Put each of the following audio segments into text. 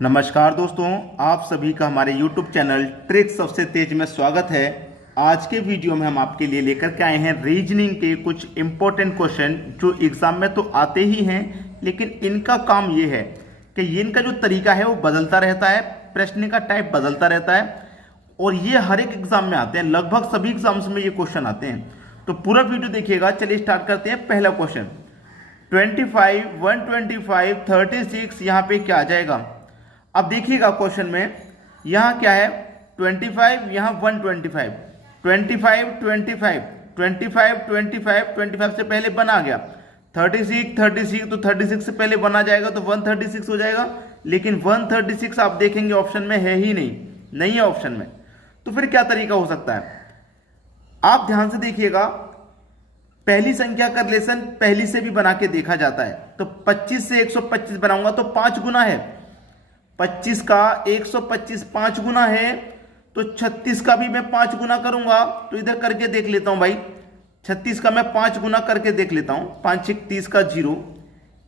नमस्कार दोस्तों, आप सभी का हमारे YouTube चैनल ट्रिक्स सबसे तेज में स्वागत है। आज के वीडियो में हम आपके लिए लेकर के आए हैं रीजनिंग के कुछ इंपॉर्टेंट क्वेश्चन जो एग्जाम में तो आते ही हैं, लेकिन इनका काम ये है कि ये इनका जो तरीका है वो बदलता रहता है, प्रश्न का टाइप बदलता रहता है और ये हर एक एग्जाम में आते हैं। लगभग सभी एग्जाम्स में ये क्वेश्चन आते हैं, तो पूरा वीडियो देखिएगा। चलिए स्टार्ट करते हैं। पहला क्वेश्चन 25, 125, 36, यहाँ पे क्या आ जाएगा? अब देखिएगा क्वेश्चन में यहाँ क्या है, 25, यहाँ 125, 25, 25, 25, 25, 25 से पहले 1 आ गया, 36, 36 तो 36 से पहले 1 आ जाएगा तो 136 हो जाएगा। लेकिन 136 आप देखेंगे ऑप्शन में है ही नहीं है ऑप्शन में। तो फिर क्या तरीका हो सकता है? आप ध्यान से देखिएगा, पहली संख्या का रिलेशन पहली से भी बना के देखा जाता है। तो 25 से 125 बनाऊंगा तो 5 गुना है, 25 का 125 5 गुना है, तो 36 का भी मैं 5 गुना करूंगा। तो इधर करके देख लेता हूं भाई, 36 का मैं 5 गुना करके देख लेता हूं। 5 6 30 का 0,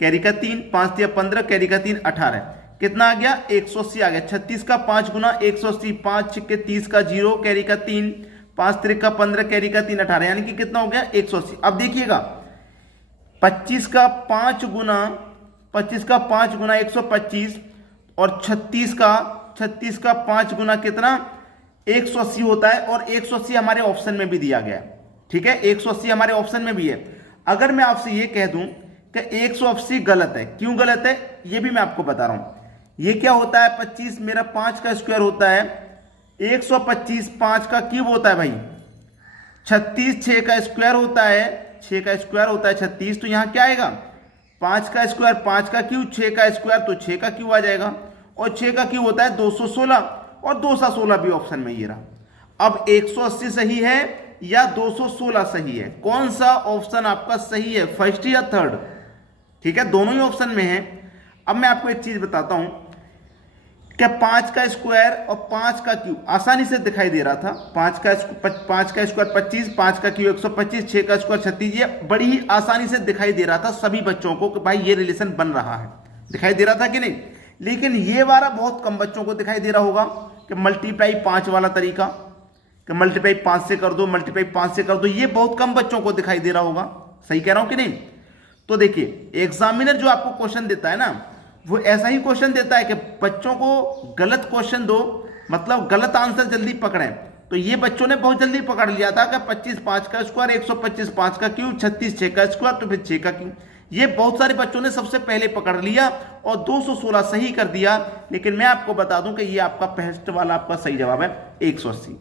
कैरी का 3, 5 3 15, कैरी का 3 18, कितना आ गया? 180 आ गया। 36 का 5 गुना 180, 5 6 30 का 0, कैरी का 3, 5 3 का 15, कैरी का 3 18, यानी कि कितना हो गया? 180। अब देखिएगा 25 का 5 गुना 125 और 36 का 5 गुना कितना? 180 होता है। और 180 हमारे ऑप्शन में भी दिया गया है, ठीक है, 180 हमारे ऑप्शन में भी है। अगर मैं आपसे ये कह दूं कि 180 गलत है, क्यों गलत है ये भी मैं आपको बता रहा हूं। ये क्या होता है? 25 मेरा 5 का स्क्वायर होता है, 125 5 का क्यूब होता है भाई, 36 6 का स्क्वायर होता है, 6 का स्क्वायर होता है 36। तो यहां क्या आएगा? 5 का स्क्वायर 5 का क्यूब, 6 का स्क्वायर तो 6 का क्यूब आ जाएगा। और 6 का क्यूब होता है 216, और 216 भी ऑप्शन में ये रहा। अब 180 सही है या 216 सही है? कौन सा ऑप्शन आपका सही है, फर्स्ट या थर्ड? ठीक है, दोनों ही ऑप्शन में है। अब मैं आपको एक चीज बताता हूं कि 5 का स्क्वायर और 5 का क्यूब आसानी से दिखाई दे रहा था। 5 का स्क्वायर 25, 5 का क्यूब 125, 6 का स्क्वायर 36, ये बड़ी ही आसानी से दिखाई दे रहा था सभी बच्चों को कि भाई ये रिलेशन बन रहा है, दिखाई दे रहा था कि नहीं? लेकिन ये वाला बहुत कम बच्चों को दिखाई दे रहा होगा कि मल्टीप्लाई 5 वाला तरीका, कि मल्टीप्लाई 5 से कर दो, मल्टीप्लाई 5 से कर दो, ये बहुत कम बच्चों को दिखाई दे रहा होगा। सही कह रहा हूं कि नहीं? तो देखिए, एग्जामिनर जो आपको क्वेश्चन देता है ना, वो ऐसा ही क्वेश्चन देता है कि बच्चों को गलत क्वेश्चन दो, मतलब गलत आंसर जल्दी पकड़ें। तो ये बच्चों ने बहुत जल्दी पकड़ लिया था कि 25 5 का स्क्वायर, 125 5 का क्यूब, 36 6 का स्क्वायर, तो फिर 6 का क्यूब। ये बहुत सारे बच्चों ने सबसे पहले पकड़ लिया और 216 सही कर दिया। लेकिन मैं आपको बता दूं कि ये आपका फर्स्ट वाला आपका सही जवाब है, 180।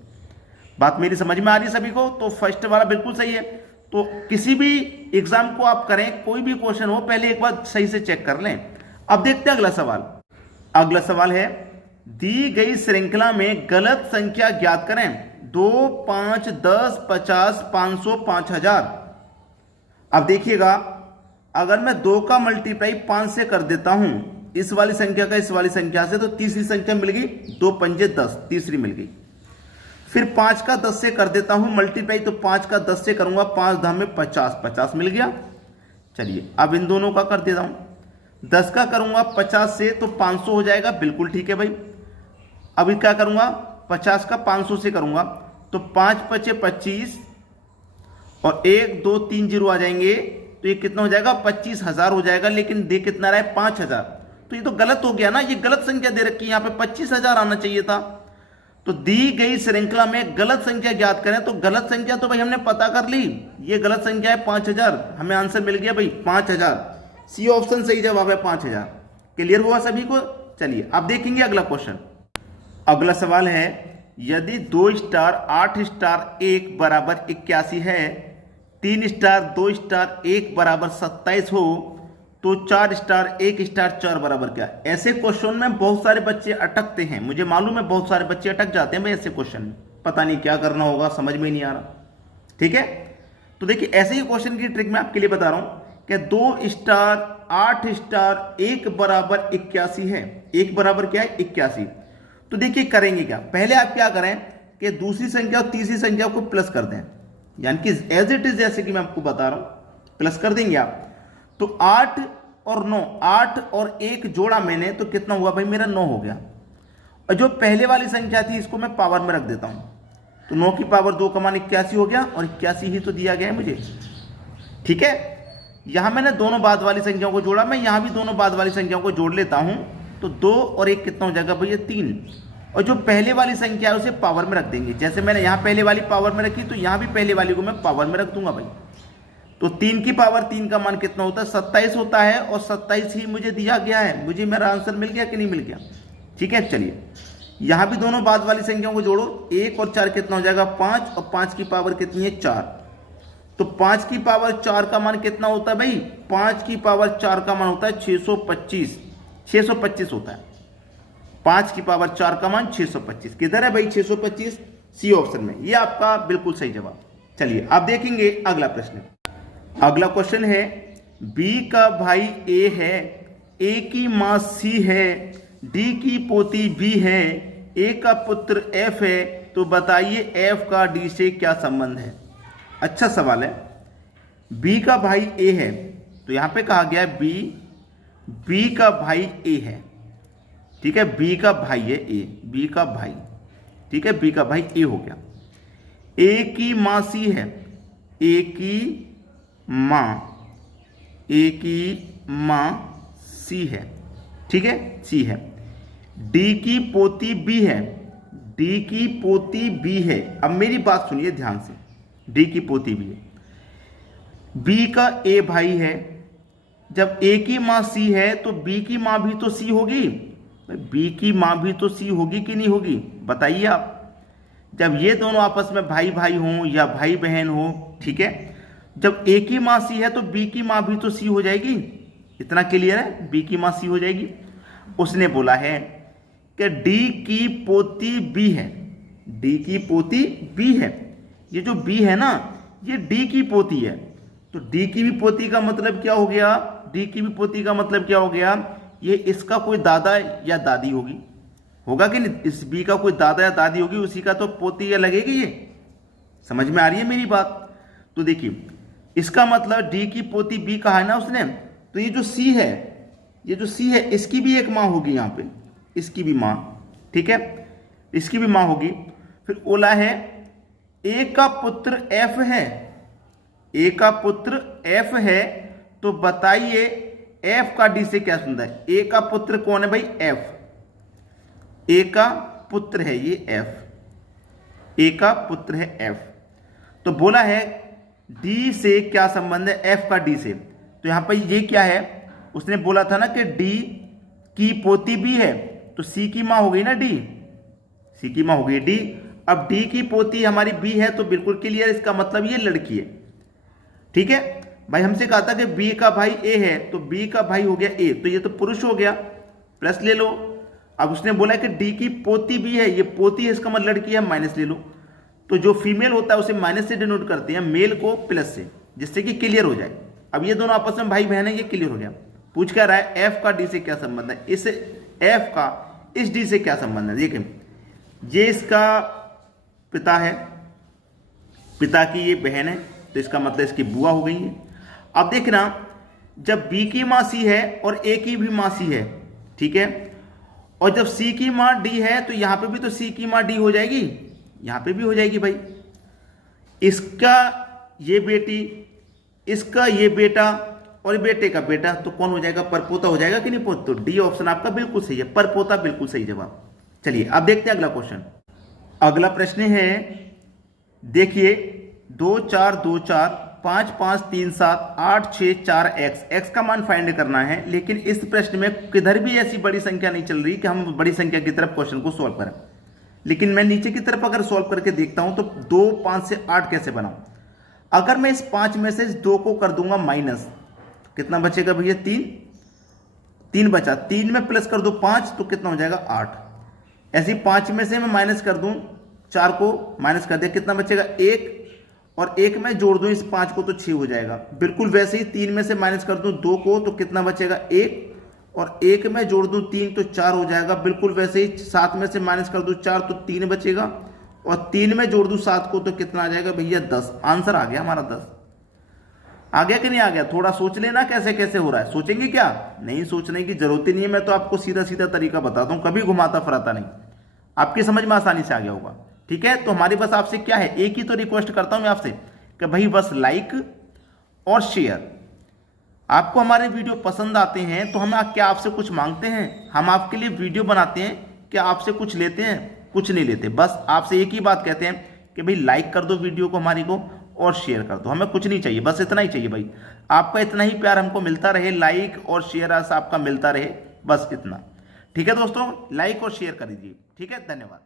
बात मेरी समझ में आ रही है सभी को? तो फर्स्ट वाला बिल्कुल सही है। तो किसी भी एग्जाम को आप करें, कोई भी क्वेश्चन हो, पहले एक बार सही से चेक कर लें। अब देखते हैं अगला सवाल। अगला सवाल है, दी गई श्रृंखला में गलत संख्या ज्ञात करें। 2 5 10 50 500 5000। अब देखिएगा, अगर मैं 2 का मल्टीप्लाई 5 से कर देता हूं, इस वाली संख्या का इस वाली संख्या से, तो तीसरी संख्या मिल गई, 2 पंजे 10, तीसरी मिल गई। फिर 5 का 10 से कर देता हूं मल्टीप्लाई, तो 5 का 10 से करूंगा, 5 धाम में 50, 50 मिल गया। चलिए अब इन दोनों का कर देता हूं, 10 का करूंगा 50 से तो 500 हो जाएगा, बिल्कुल ठीक है भाई। अभी क्या करूंगा, 50 का 500 से करूंगा तो 5 पचे 25 और 1 2 3 जीरो आ जाएंगे, तो ये कितना हो जाएगा? 25,000 हो जाएगा। लेकिन दे कितना रहा है? 5,000। तो ये तो गलत हो गया ना, ये गलत संख्या दे रखी है, यहाँ पे 25,000 आना चाहिए था। तो दी गई श्रृंखला में गलत संख्या ज्ञात करें, तो गलत संख्या तो भाई हमने पता कर ली, ये गलत संख्या है 5,000, हमें आंसर मिल गया भाई 5,000। सी ऑप्शन सही जवाब है 5,000। क्लियर हुआ सभी को? चलिए अब देखेंगे अगला क्वेश्चन। अगला सवाल है, यदि 2 स्टार 8 स्टार 1 बराबर 81 है, 3 स्टार 2 स्टार 1 बराबर 27 हो, तो 4 स्टार 1 स्टार 4 बराबर क्या? ऐसे क्वेश्चन में बहुत सारे बच्चे अटकते हैं, मुझे मालूम है बहुत सारे बच्चे अटक जाते हैं भाई ऐसे क्वेश्चन में, पता नहीं क्या करना होगा, समझ में नहीं आ रहा। ठीक है, तो देखिए ऐसे ही क्वेश्चन की ट्रिक मैं आपके लिए बता रहा हूं कि 2 स्टार 8 स्टार 1 बराबर 81 है, 1 बराबर क्या है? 81। तो देखिए करेंगे क्या, पहले आप क्या करें कि दूसरी संख्या और तीसरी संख्या को प्लस कर दें, यानी कि एज इट इज, जैसे कि मैं आपको बता रहा हूं प्लस कर देंगे आप। तो 8 और 9, 8 और 1 जोड़ा मैंने तो कितना हुआ भाई मेरा 9 हो गया। और जो पहले वाली संख्या थी इसको मैं पावर में रख देता हूं, तो 9 की पावर 2 का मान 81 हो गया, और 81 ही तो दिया गया है मुझे। ठीक है, यहां मैंने दोनों बाद वाली संख्याओं को जोड़ा, मैं यहां भी दोनों बाद वाली संख्याओं को जोड़ लेता हूं, तो 2 और 1 कितना हो जाएगा भैया 3। और जो पहले वाली संख्या है उसे पावर में रख देंगे, जैसे मैंने यहां पहले वाली पावर में रखी तो यहां भी पहले वाली को मैं पावर में रख दूंगा भाई। तो 3 की पावर 3 का मान कितना होता है 27 होता है, और 27 ही मुझे दिया गया है। मुझे मेरा आंसर मिल गया कि नहीं मिल गया? ठीक है, चलिए यहां भी दोनों बाद वाली संख्याओं को जोड़ो, 1 और 4 कितना हो जाएगा 5, और 5 की पावर कितनी है 4। तो 5 की पावर 4 का मान कितना होता है भाई? 5 की पावर 4 का मान होता है 625, 625 होता है। 5 की पावर 4 का मान 625, किधर है भाई 625? सी ऑप्शन में, ये आपका बिल्कुल सही जवाब। चलिए अब देखेंगे अगला प्रश्न। अगला क्वेश्चन है, बी का भाई ए है, ए की मां सी है, डी की पोती बी है, ए का पुत्र एफ है, तो बताइए एफ का डी से क्या संबंध है? अच्छा सवाल है। बी का भाई ए है, तो यहां पे कहा गया है बी का भाई ए है। ठीक है, बी का भाई है ए, बी का भाई, ठीक है, बी का भाई ए हो गया। ए की मां सी है, ए की मां सी है, ठीक है, सी है। डी की पोती बी है, डी की पोती बी है। अब मेरी बात सुनिए ध्यान से, डी की पोती बी है, बी का ए भाई है। जब ए की मां सी है तो बी की मां भी तो सी होगी, बी की मां भी तो सी होगी कि नहीं होगी? बताइए आप। जब ये दोनों आपस में भाई भाई हों या भाई बहन हो, ठीक है, जब ए की मां सी है तो बी की मां भी तो सी हो जाएगी। इतना क्लियर है, बी की मां सी हो जाएगी। उसने बोला है कि डी की पोती बी है, डी की पोती बी है। ये जो बी है ना, ये डी की पोती है, तो डी की भी पोती का मतलब क्या हो गया? डी की भी पोती का मतलब क्या हो गया? ये इसका कोई दादा या दादी होगी, होगा कि नहीं? इस बी का कोई दादा या दादी होगी, उसी का तो पोती या लगेगी। ये समझ में आ रही है मेरी बात? तो देखिए, इसका मतलब डी की पोती बी कहा है ना उसने, तो ये जो सी है, ये जो सी है इसकी भी एक मां होगी यहाँ पे, इसकी भी मां, ठीक है, इसकी भी मां होगी। फिर बोला है ए का पुत्र एफ है, ए का पुत्र एफ है, तो बताइए एफ का डी से क्या संबंध है? ए का पुत्र कौन है भाई? एफ, ए का पुत्र है ये एफ, ए का पुत्र है एफ। तो बोला है डी से क्या संबंध है? एफ का डी से। तो यहां पर ये क्या है? उसने बोला था ना कि डी की पोती बी है, तो सी की मां हो गई ना डी, सी की मां हो गई डी। अब डी की पोती हमारी बी है, तो बिल्कुल क्लियर, इसका मतलब ये लड़की है। ठीक है भाई, हमसे कहा था कि बी का भाई ए है, तो बी का भाई हो गया ए, तो ये तो पुरुष हो गया, प्लस ले लो। अब उसने बोला कि डी की पोती भी है, ये पोती है, इसका मतलब लड़की है, माइनस ले लो। तो जो फीमेल होता है उसे माइनस से डिनोट करते हैं, मेल को प्लस से, जिससे कि क्लियर हो जाए। अब ये दोनों आपस में भाई बहन है, ये क्लियर हो गया। पूछ क्या रहा है? एफ का डी से क्या संबंध है? इस एफ का इस डी से क्या संबंध है? देखिए, ये इसका पिता है, पिता की ये बहन है, तो इसका मतलब इसकी बुआ हो गई है। अब देखना, जब बी की मां सी है और ए की भी मां सी है, ठीक है, और जब सी की मां डी है, तो यहां पे भी तो सी की मां डी हो जाएगी, यहां पे भी हो जाएगी भाई। इसका ये बेटी, इसका ये बेटा और बेटे का बेटा, तो कौन हो जाएगा? परपोता हो जाएगा कि नहीं? तो डी ऑप्शन आपका बिल्कुल सही है, परपोता बिल्कुल सही जवाब। चलिए अब देखते हैं अगला क्वेश्चन। अगला प्रश्न है, देखिए 2 4 2 4 5 5 3 7 8 6 4 एक्स का मान फाइंड करना है। लेकिन इस प्रश्न में किधर भी ऐसी बड़ी संख्या नहीं चल रही कि हम बड़ी संख्या की तरफ क्वेश्चन को सॉल्व करें। लेकिन मैं नीचे की तरफ अगर सॉल्व करके देखता हूं तो 2 5 से 8 कैसे बनाऊं? अगर मैं इस 5 में से इस 2 को कर दूंगा माइनस, कितना बचेगा भैया? 3 बचा, 3 में प्लस कर दो 5, तो कितना हो जाएगा? 8। ऐसे 5 में से मैं माइनस कर दूं, 4 को माइनस कर दिया, कितना बचेगा? 1, और 1 में जोड़ दूं इस 5 को, तो 6 हो जाएगा। बिल्कुल वैसे ही 3 में से माइनस कर दूं 2 को, तो कितना बचेगा? 1, और 1 में जोड़ दूं 3, तो 4 हो जाएगा। बिल्कुल वैसे ही 7 में से माइनस कर दूं 4, तो 3 बचेगा, और 3 में जोड़ दूं 7 को, तो कितना आ जाएगा भैया? 10। आंसर आ गया हमारा 10। आ गया कि नहीं आ गया? थोड़ा सोच लेना कैसे कैसे हो रहा है। सोचेंगे क्या? नहीं, सोचने की जरूरत ही नहीं है। मैं तो आपको सीधा सीधा तरीका बताता हूं, कभी घुमाता फिराता नहीं। आपकी समझ में आसानी से आ गया होगा। ठीक है, तो हमारी बस आपसे क्या है, एक ही तो रिक्वेस्ट करता हूं मैं आपसे कि भाई बस लाइक और शेयर। आपको हमारे वीडियो पसंद आते हैं तो हम क्या आपसे कुछ मांगते हैं? हम आपके लिए वीडियो बनाते हैं, क्या आपसे कुछ लेते हैं? कुछ नहीं लेते। बस आपसे एक ही बात कहते हैं कि भाई लाइक कर दो वीडियो को हमारी को और शेयर कर दो। हमें कुछ नहीं चाहिए, बस इतना ही चाहिए भाई। आपका इतना ही प्यार हमको मिलता रहे, लाइक और शेयर आपका मिलता रहे, बस इतना। ठीक है दोस्तों, लाइक और शेयर कर दीजिए। ठीक है, धन्यवाद।